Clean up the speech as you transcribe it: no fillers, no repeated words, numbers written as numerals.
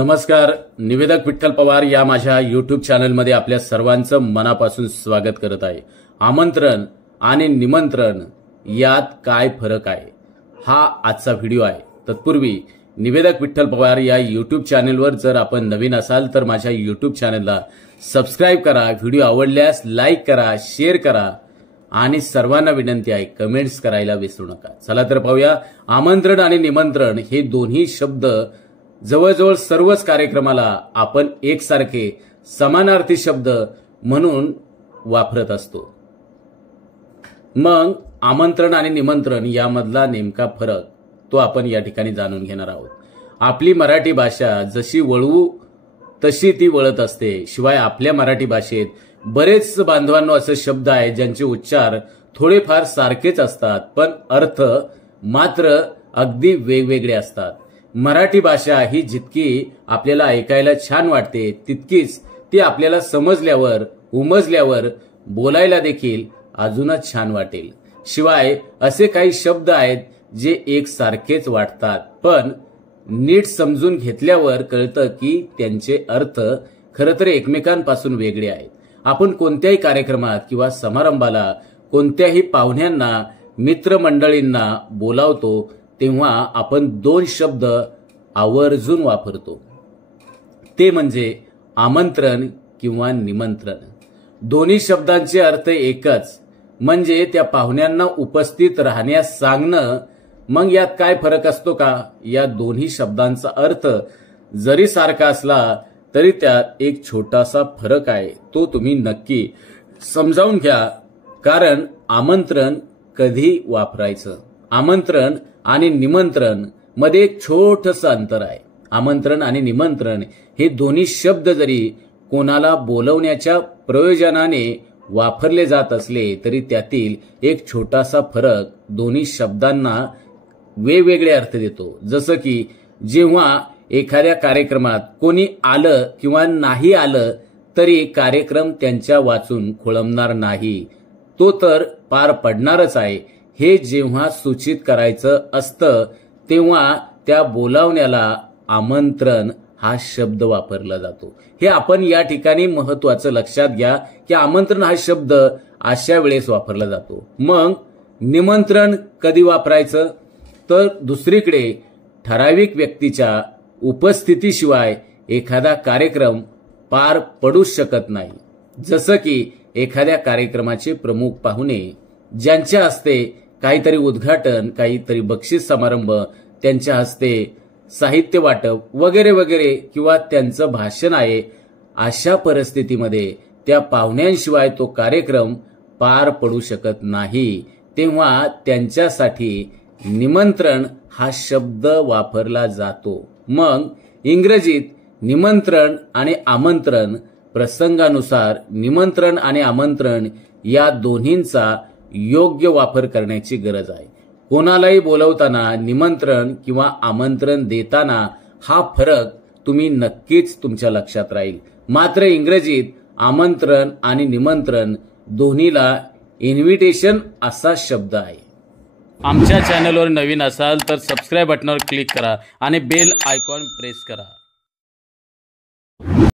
नमस्कार, निवेदक विठ्ठल पवार या माझ्या यूट्यूब चॅनलमध्ये आपल्या सर्वांचं मनापासून स्वागत करत आहे। आमंत्रण आणि निमंत्रण यात काय फरक आहे, हा आजचा व्हिडिओ आहे। तत्पूर्वी निवेदक विठ्ठल पवार या यूट्यूब चॅनलवर जर आपण नवीन असाल तर माझ्या यूट्यूब चॅनलला सबस्क्राइब करा, व्हिडिओ आवडल्यास लाईक करा, शेअर करा आणि सर्वांना विनंती आहे कमेंट्स करायला विसरू नका। चला तर पाहूया, आमंत्रण आणि निमंत्रण हे दोन्ही शब्द जवळजवळ सर्वच कार्यक्रमाला आपण एकसारखे समानार्थी शब्द म्हणून वापरत असतो। मग आमंत्रण आणि निमंत्रण यामधला नेमका फरक तो आपण या ठिकाणी जाणून घेणार आहोत। आपली मराठी भाषा जशी वळवू तशी ती वळत असते। शिवाय आपल्या मराठी भाषेत बरेच बांधवांनो असे शब्द आहेत ज्यांचे उच्चार थोडेफार सारखेच असतात पण अर्थ मात्र अगदी वेगवेगळे असतात। मराठी भाषा ही जितकी आपल्याला ऐकायला छान वाटते तितकीच ती आपल्याला समजल्यावर उमजल्यावर बोलायला देखील अजूनच छान वाटेल। शिवाय असे काही शब्द आहेत जे एक सारखेच वाटतात पण नीट समजून घेतल्यावर कळतं की त्यांचे अर्थ खरं तर एकमेकांपासून वेगळे आहेत। आपण कोणत्याही कार्यक्रमात किंवा समारंभाला कोणत्याही पाहुण्यांना मित्रमंडळींना बोलावतो तेव्हा आपण दोन शब्द आवर्जून वापरतो, ते म्हणजे आमंत्रण किंवा निमंत्रण। दोन्ही शब्दांचे अर्थ एकच, म्हणजे त्या पाहुण्यांना उपस्थित राहण्यास सांगणं। मग यात काय फरक असतो का? या दोन्ही शब्दांचा अर्थ जरी सारखा असला तरी त्यात एक छोटासा फरक आहे, तो तुम्ही नक्की समजावून घ्या। कारण आमंत्रण कधी वापरायचं, आमंत्रण आणि निमंत्रण मध्ये एक छोटंसं अंतर आहे। आमंत्रण आणि निमंत्रण हे दोन्ही शब्द जरी कोणाला बोलवण्याच्या प्रयोजनाने वापरले जात असले तरी त्यातील एक छोटासा फरक दोन्ही शब्दांना वेगवेगळे अर्थ देतो। जसं की जेव्हा एखाद्या कार्यक्रमात कोणी आलं किंवा नाही आलं तरी कार्यक्रम त्यांच्या वाचून खोळंबणार नाही, तो तर पार पडणारच आहे, हे जेव्हा सूचित करायचं असतं तेव्हा त्या बोलावण्याला आमंत्रण हा शब्द वापरला जातो। हे आपण या ठिकाणी महत्त्वाचं लक्षात घ्या की आमंत्रण हा शब्द अशा वेळेस वापरला जातो। मग निमंत्रण कधी वापरायचं तर दुसरीकडे ठराविक व्यक्तीच्या उपस्थितीशिवाय एखादा कार्यक्रम पार पडूच शकत नाही। जसं की एखाद्या कार्यक्रमाचे प्रमुख पाहुणे ज्यांच्या हस्ते काहीतरी उद्घाटन, काहीतरी बक्षीस समारंभ, त्यांच्या हस्ते साहित्य वाटप वगैरे वगैरे किंवा त्यांचं भाषण आहे, अशा परिस्थितीमध्ये त्या पाहुण्यांशिवाय तो कार्यक्रम पार पडू शकत नाही, तेव्हा त्यांच्यासाठी निमंत्रण हा शब्द वापरला जातो। मग इंग्रजीत निमंत्रण आणि आमंत्रण प्रसंगानुसार निमंत्रण आणि आमंत्रण या दोन्हींचा योग्य वापर करण्याची गरज आहे। कोणालाही बोलवताना निमंत्रण किंवा आमंत्रण देताना हा फरक तुम्ही नक्कीच तुमच्या लक्षात राहील। मात्र इंग्रजीत आमंत्रण आणि निमंत्रण दोन्हीला इन्व्हिटेशन असा शब्द आहे। आमच्या चॅनलवर नवीन असाल तर सबस्क्राइब बटनावर क्लिक करा आणि बेल आयकॉन प्रेस करा।